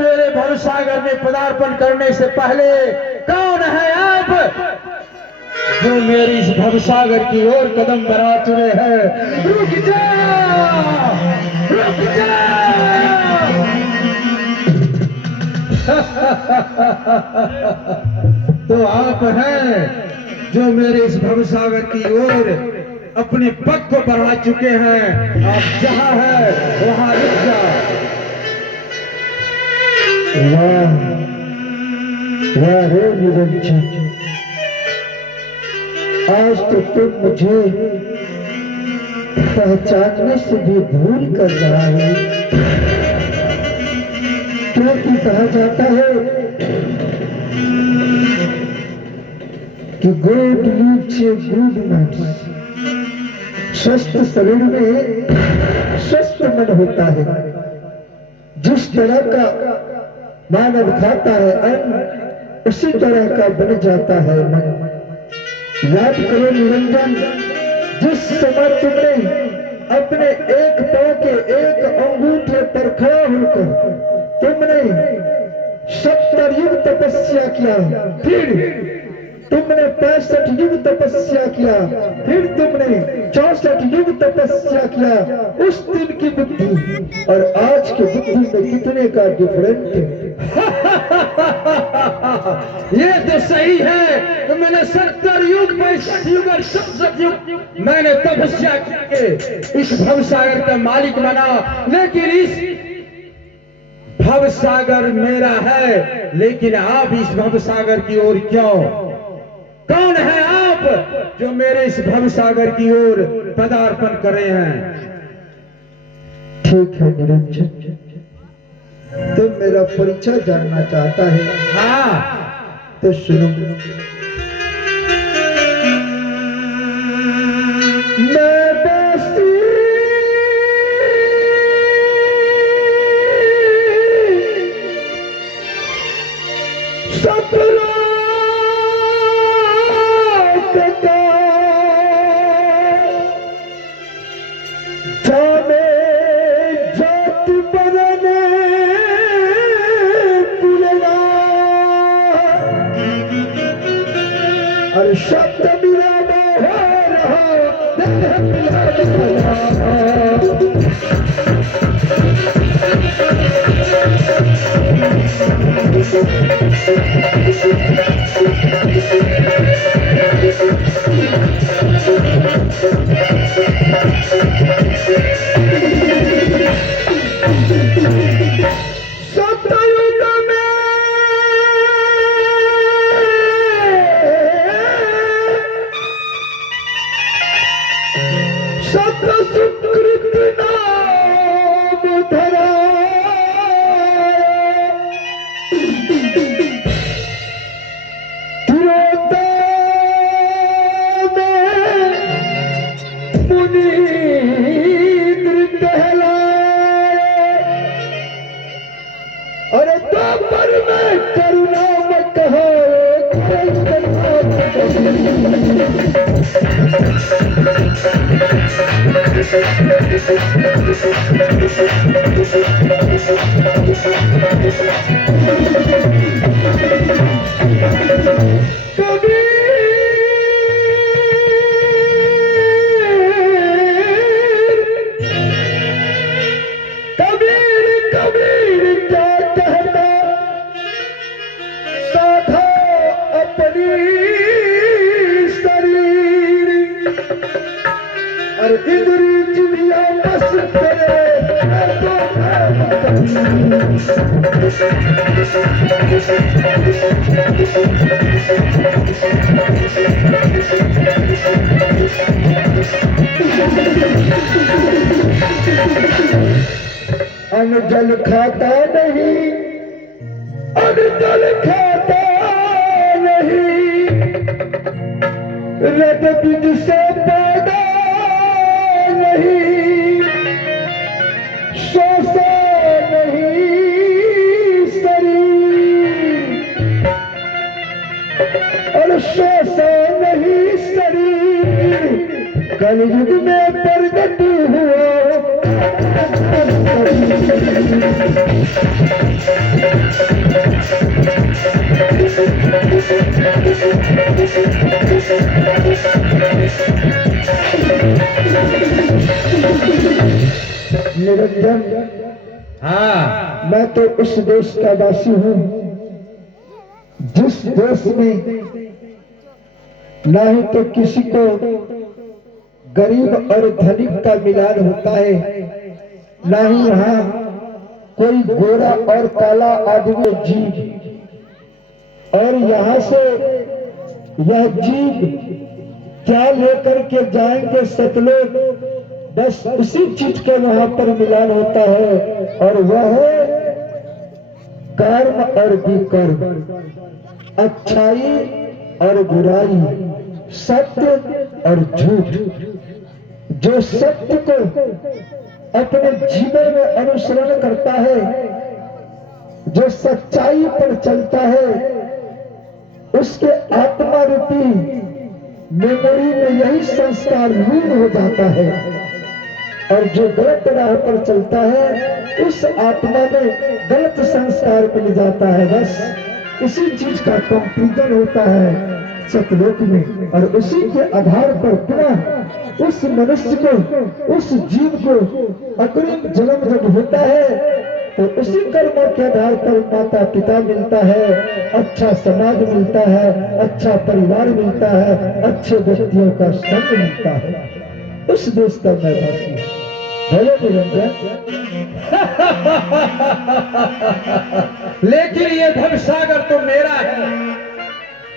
मेरे भवसागर में पदार्पण करने से पहले कौन है आप जो मेरी इस भवसागर की ओर कदम बढ़ा चुके हैं? रुक जा, रुक जा। तो आप हैं जो मेरे इस भवसागर की ओर अपने पग को बढ़ा चुके हैं। आप जहां है वहां रुक जा। वाह वाह रे निरंजन, आज तो तुम मुझे पहचानने से भी भूल कर रहा है, क्योंकि कहा जाता है कि good leaves a good man. स्वस्थ शरीर में स्वस्थ मन होता है। जिस तरह का मानव खाता है अन्न, उसी तरह का बन जाता है मन। याद करो निरंजन, जिस समय तुमने अपने एक पांव के एक अंगूठे पर खड़ा होकर तुमने 70 युग तपस्या किया, फिर तुमने 65 युग तपस्या किया, फिर तुमने 64 युग तपस्या किया, उस दिन की बुद्धि और आज की बुद्धि में कितने का डिफरेंट है। ये तो सही है कि मैंने 70 युग 65 युग और 67 युग मैंने तपस्या करके इस भवसागर का मालिक बना, लेकिन इस भवसागर मेरा है, लेकिन आप इस भवसागर की ओर क्यों? कौन है आप जो मेरे इस भवसागर की ओर पदार्पण करे हैं? ठीक है निरंजन, तुम मेरा परिचय जानना चाहता है? हाँ, तो सुनो। मैं बसी सपना और शब्द मिला अरे तो पर मैं करुणा में कहो अन्न जल खाता नहीं, अन्न जल खाता नहीं, रत बीज से पैदा नहीं, सोसा नहीं शरीर और सोसा नहीं शरीर, कलयुग में प्रगट हुआ निरंजन, हाँ, मैं तो उस देश का वासी हूँ जिस देश में ना ही तो किसी को गरीब और धनिक का मिलान होता है, ना ही वहाँ कोई गोरा और काला आदमी जीव, और यहाँ से यह जीव क्या लेकर के जाएंगे सतलोक, बस उसी चीज का वहां पर मिलान होता है, और वह है कर्म और विकर्म, अच्छाई और बुराई, सत्य और झूठ। जो सत्य को अपने जीवन में अनुसरण करता है, जो सच्चाई पर चलता है, उसके आत्मा रूपी मेमोरी में यही संस्कार लीन हो जाता है, और जो गलत राह पर चलता है उस आत्मा में गलत संस्कार मिल जाता है। बस इसी चीज का कंपेरिजन होता है सतलोक में, और उसी के आधार पर पुनः उस मनुष्य को, उस जीव को अग्रिम जन्म जब होता है तो उसी कर्मों के आधार पर माता पिता मिलता है, अच्छा समाज मिलता है, अच्छा परिवार मिलता है, अच्छे व्यक्तियों का संग मिलता है। उस देश का मैं वासी हूँ। बोलो निरंजन। लेकिन ये भवसागर तो मेरा है।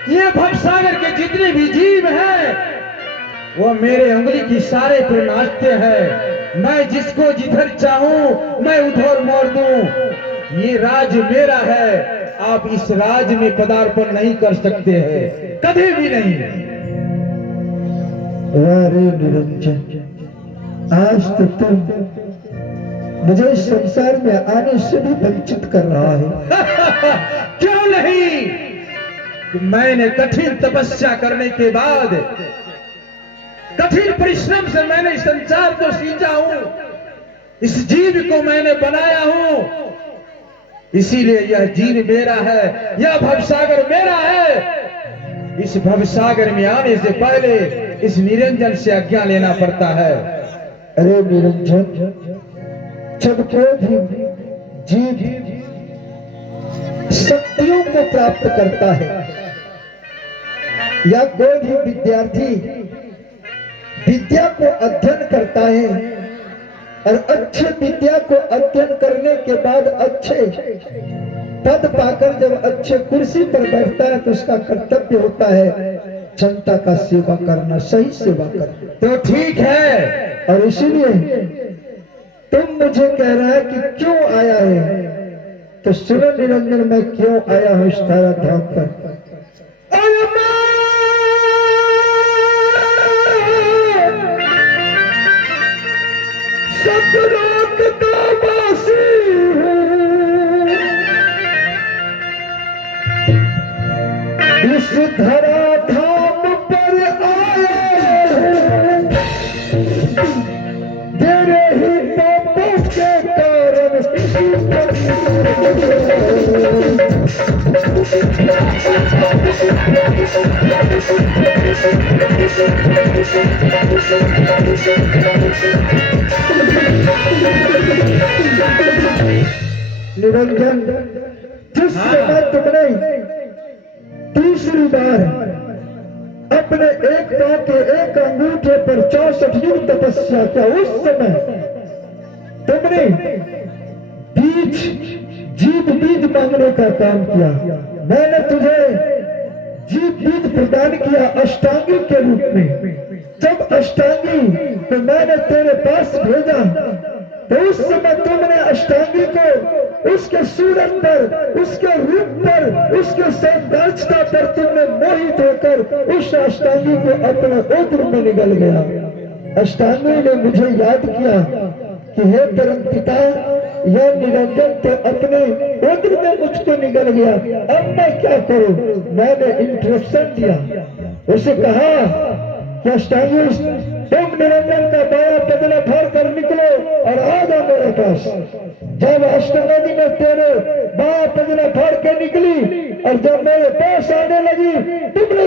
ये भवसागर के जितने भी जीव हैं वो मेरे उंगली की इशारे पर नाचते हैं। मैं जिसको जिधर चाहूं मैं उधर मोड़ दूं। ये राज मेरा है, आप इस राज में पदार्पण नहीं कर सकते हैं, कभी भी नहीं। अरे निरंजन, आज तो तुम मुझे इस संसार में आने से भी वंचित कर रहा है। क्यों नहीं? मैंने कठिन तपस्या करने के बाद, कठिन परिश्रम से मैंने इस संसार को सींचा हूं, इस जीव को मैंने बनाया हूं, इसीलिए यह जीव मेरा है, यह भवसागर मेरा है। इस भवसागर में आने से पहले इस निरंजन से आज्ञा लेना पड़ता है। अरे निरंजन, जब कोई भी जीव शक्तियों को प्राप्त करता है या कोई भी विद्यार्थी विद्या को अध्ययन करता है और अच्छे विद्या को अध्ययन करने के बाद अच्छे पद पाकर जब अच्छे कुर्सी पर बैठता है तो उसका कर्तव्य होता है जनता का सेवा करना, सही सेवा करना। तो ठीक है, और इसीलिए तुम मुझे कह रहा है कि क्यों आया है, तो सुनो निरंजन, मैं क्यों आया हूं इस तारा धाम पर। सतलोक का वासी हूं, इस धरा धाम पर आया हूं, तेरे ही पापों के कारण। निरंजन, जिस समय तुमने तीसरी बार अपने एक पांव के एक अंगूठे पर 64 युग तपस्या किया, उस समय तुमने जीव बीज मांगने का काम किया। मैंने तुझे जीव बीज प्रदान किया अष्टांगी के रूप में। जब अष्टांगी तो मैंने तेरे पास भेजा तो उस समय तुमने अष्टांगी को उसके सूरत पर, उसके रूप पर, उसके सौंदर्यता पर तुमने मोहित होकर उस अष्टांगी को अपने उद्र में निगल गया। अष्टांगी ने मुझे याद किया कि हे परम पिता, यह निरंजन तो अपने उद्र में मुझको निगल गया, अब मैं क्या करूं। मैंने इंस्ट्रक्शन दिया, उसे कहा कि अष्टांगी तुम निरंजन का बाया पगला फाड़ कर निकलो और आ जाओ मेरे पास। जब अष्टांगी ने तेरे बाया पगला फाड़ के निकली और जब मेरे पास आने लगी, तुमने